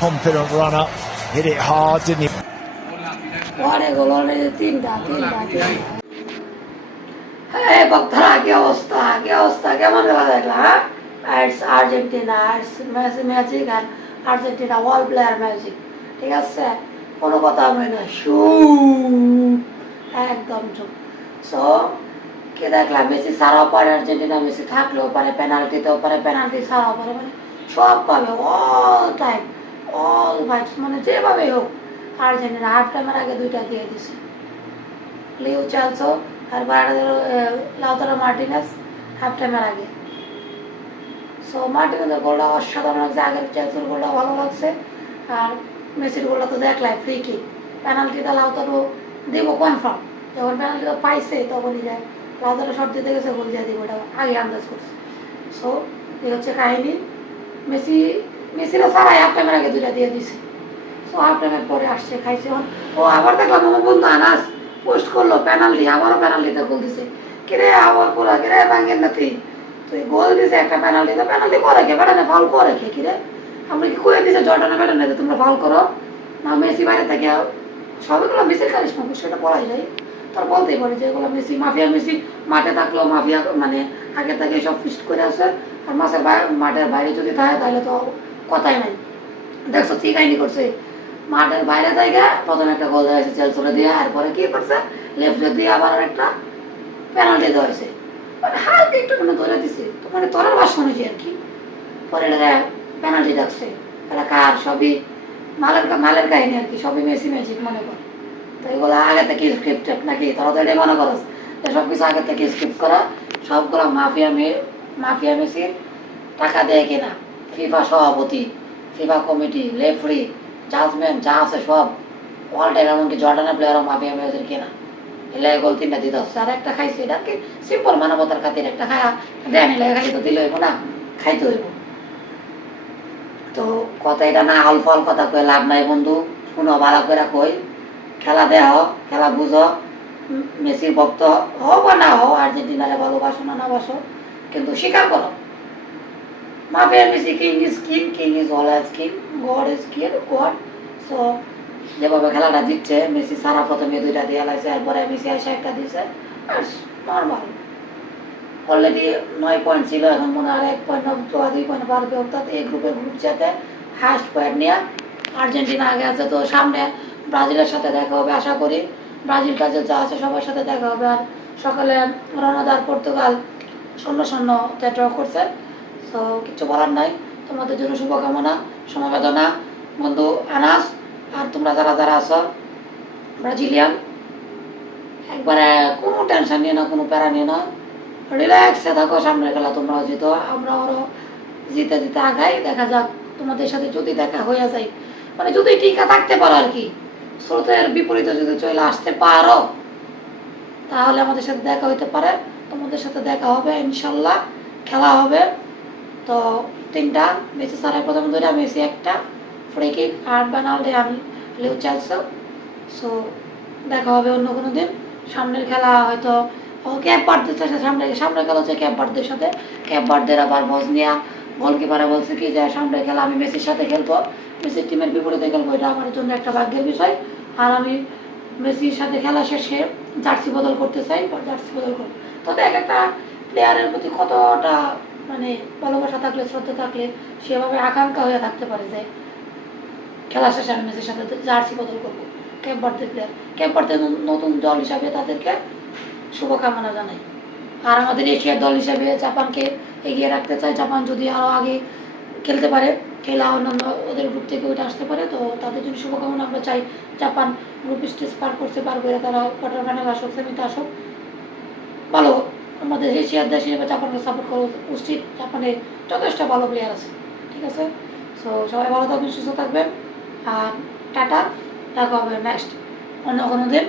confident runner, hit it hard, didn't he? What a goal already, তিনটা। হ্যাঁ বক্তারা কি অবস্থা কেমন খেলা দেখলা হ্যাঁ ইটস আর্জেন্টিনা ইটস ম্যাজিক আর আর্জেন্টিনা ওয়ার্ল্ড প্লেয়ার ম্যাজিক ঠিক আছে কোনো কথা হবে না শু একদম চুপ সো কে দেখলাম মেসি ছাড়াও পারে আর্জেন্টিনা মেসি থাকলেও পারে পেনাল্টিতেও পারে পেনাল্টি ছাড়াও পারে মানে সব পাবে অল টাইম অল ভাইবস মানে যেভাবে হোক আর্জেন্টিনা হাফ টাইমের আগে দুইটা দিয়ে দিছে লিও চালসো আর লাউতারো মার্টিনেস হাফ টাইমের আগে সো মার্টিনেসের গোলটা অসাধারণ লাগছে আগের চেলসির গোলটা ভালো লাগছে আর মেসির গোলটা তো দেখলাই ফ্রি কিক পেনাল্টিটা লাউতারো দেবো কনফার্ম যখন পেনাল্টিটা পাইছে তখনই যায় লাউতারো শট দিতে গেছে গোল দিয়ে দিব ওটা আগে আন্দাজ করছে সো এই হচ্ছে কাহিনি মেসিরা সারাই হাফ টাইমের আগে দুইটা দিয়ে দিছে সো হাফ টাইমের পরে আসছে খাইছে ও আবার দেখলাম আমার বন্ধু আনাস পোস্ট করলো পেনাল্টি আবারও পেনাল্টিতে গোল দিছে কিরে আবার পুরা কিরে ভাঙেন না তুই গোল দিছে একটা পেনাল্টিতে পেনাল্টি করে কে বেটানে ফাউল করে কে কিরে আমরা কি কয়ে দিছে জর্ডানে বেটানে তোমরা ফাউল করো না মেসি বাইরে থেকে সবগুলো মেসির কারিশমা সেটা বলাই যায় তার বলতেই পারে যে এগুলো মেসি মাঠে থাকলেও মাফিয়া মানে আগে থেকে সব ফিস্ট করে আসে আর মাঠের বাইরে যদি থাকে তাহলে তো কথাই নাই দেখছো ঠিক আইনি করছে মাঠের বাইরে থেকে প্রথমে একটা গোল দেওয়া হয়েছে চেলসিরে দিয়ে এরপরে কি করছে লেফটে দিয়ে আবার একটা পেনাল্টি দেওয়া হয়েছে মানে হালকা একটু ধরে দিছে তো মানে তোরার বাস শুনেছি আর কি পরে এটা পেনাল্টি ডাকছে এটা কার সবই মালের কাহিনী আর কি সবই মেসি ম্যাজিক মনে কর তো এগুলো আগে থেকে স্ক্রিপ্টেড নাকি তোরা তো এটাই মনে করস যে সব কিছু আগে থেকে স্ক্রিপ্ট করা সবগুলো মাফিয়া মেসির টাকা দেয় কিনা ফিফা সভাপতি ফিফা কমিটি রেফারি জাজমেন্ট যা আছে সব অল টাইম এমনকি জর্ডানের প্লেয়ারও মাফিয়া মেসির কিনা এলে গোল তিনটা দিতে হচ্ছে আর একটা খাইছে এটা কি সিম্পল মানবতার খাতির একটা খায়া দেন এলে খাই তো দিলে হইব না খাইতে হইব তো কথা এটা না আল ফল কথা কয়ে লাভ নাই বন্ধু শুনো ভালো করে কই খেলা দেহ খেলা বুঝো মেসির ভক্ত হও বা না হও আর্জেন্টিনারে ভালোবাসো না বাসো কিন্তু স্বীকার করো mafia Messi king is always king god is king god so যেভাবে খেলাটা জিতছে মেসি সারা প্রথমে দুইটা দিয়ে লাগছে এরপরে মেসি এসে একটা দিচ্ছে আর নর্মাল অলরেডি 9 পয়েন্ট ছিল এখন মনে হয় 1 পয়েন্ট 2 পয়েন্ট পারবে অর্থাৎ এই গ্রুপ যেতে হাইস্ট পয়েন্ট নিয়ে আর্জেন্টিনা আগে আছে তো সামনে ব্রাজিলের সাথে দেখা হবে আশা করি ব্রাজিল টাজিল যা আছে সবার সাথে দেখা হবে আর সকালে রণদার পর্তুগাল 0-0 ড্র করছে সো কিছু বলার নাই তোমাদের জন্য শুভকামনা সমবেদনা বন্ধু আনাস আর তোমরা যারা আছো ব্রাজিলিয়ান একবারে কোনো টেনশন নিয়ে না কোনো প্যারা নিয়ে না রিল্যাক্সে থাকো সামনের খেলা তোমরাও জিতো আমরা আরও জিতে আগাই দেখা যাক তোমাদের সাথে যদি দেখা হয়ে যায় মানে যদি টিকা থাকতে পারো আর কি স্রোতের বিপরীতে যদি চলে আসতে পারো তাহলে আমাদের সাথে দেখা হইতে পারে তোমাদের সাথে দেখা হবে ইনশাল্লাহ খেলা হবে তো তিনটা মেসি সারাই প্রথমে দুইটা মেসি একটা ফ্রি কিক আর পেনাল্টি আর লিও চালসো সো দেখা হবে অন্য কোনো দিন সামনের খেলা হয়তো ক্যাপ বার্থদের সাথে সামনের খেলা হচ্ছে ক্যাপ বার্থদের সাথে ক্যাপ বার্থদের আবার বসনিয়া গোলকিপারে বলছে কি যে সামনের খেলা আমি মেসির সাথে খেলবো মেসির টিমের বিপরীতে খেলবো এটা আমার জন্য একটা ভাগ্যের বিষয় আর আমি মেসির সাথে খেলা শেষে জার্সি বদল করতে চাই বা জার্সি বদল করবো তো দেখ একটা প্লেয়ারের প্রতি কতটা মানে ভালোবাসা থাকলে শ্রদ্ধা থাকলে সেভাবে আকাঙ্ক্ষা হয়ে থাকতে পারে যে খেলা শেষে আমি মেসির সাথে জার্সি বদল করবো ক্যাপ বার্থদের প্লেয়ার ক্যাপ বার্থদের নতুন দল হিসাবে তাদেরকে শুভকামনা জানাই আর আমাদের এশিয়ার দল হিসাবে জাপানকে এগিয়ে রাখতে চাই জাপান যদি আরও আগে খেলতে পারে খেলা অন্যান্য ওদের গ্রুপ থেকে ওইটা আসতে পারে তো তাদের জন্য শুভকামনা আমরা চাই জাপান গ্রুপ স্টেজ পার করতে পারবে তারা কোয়ার্টার ফাইনাল আসুক সেমিতে আসুক ভালো আমাদের এশিয়ার দেশ হিসেবে জাপানকে সাপোর্ট করা উচিত জাপানে যথেষ্ট ভালো প্লেয়ার আছে ঠিক আছে সো সবাই ভালো থাকবেন সুস্থ থাকবেন আর টাটা দেখা হবে নেক্সট অন্য কোনো দিন